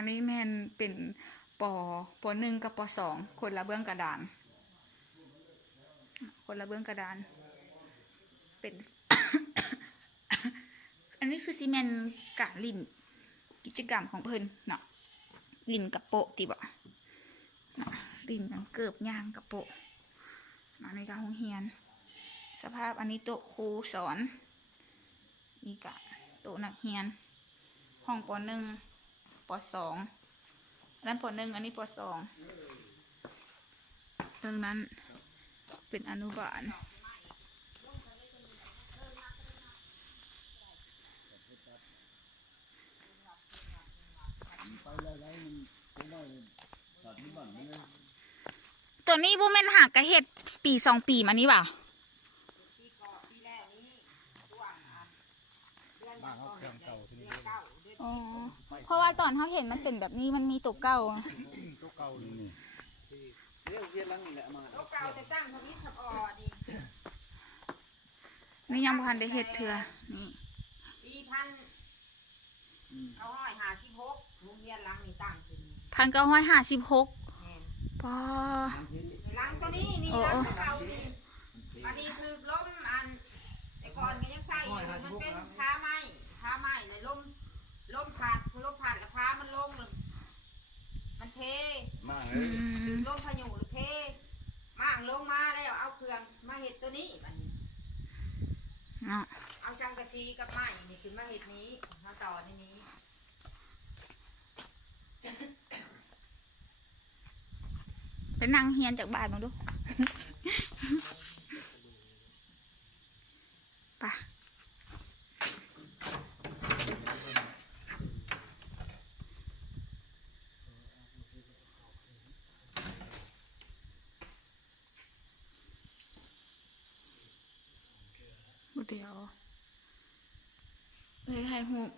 อันนี้แม่นเป็นปหนึ่งกับปสองคนละเบื้องกระดาน คนละเบื้องกระดานเป็น อันนี้คือซีเมนกะลินกิจกรรมของเพิ่นเนาะลินกับโปะติบ่ลินกันเกือบย่างกับโปะในการห้องเรียนสภาพอันนี้โต๊ะครูสอนนี่กะโต๊ะนักเรียนห้องปหนึ่งปสองอันนั้นปหนึ่งอันนี้ปสองดังนั้นเป็นอนุบาลตัวนี้บ่แม่นหากกระเฮ็ดปี2 ปีมานี้ป่ะอ๋อเพราะว่าตอนเขาเห็นมันเป็นแบบนี้มันมีตัวเก่าตัวเก่านี่เรื่องเรียนหลังนี่แหละมาตัวเก่าจะตั้งทวิตทับออดีนี่ยังบ่ทันได้เฮ็ดเถื่อนี่4,000เอา156โรงเรียนหลังนี่ตั้งขึ้น1956ปอหลังตัวนี้นี่หลังเก่านี่อันนี้คือล้มอันแต่ก่อนก็ยังใส่มันเป็นค้าไม้เลยล้มขาดแล้วค้ามันลงมันเพมาเลยถึงล้มพายุหรือเพมางลงมาแล้วเอาเครื่องมาเห็ดตัวนี้บัดนี้เอาจังกะซีกับไม้นี่คือมาเห็ดนี้มาต่อในนี้เป็นนางเฮียนจากบ้านมาดูป่ะเดี๋ยวเลยถ่ายรูป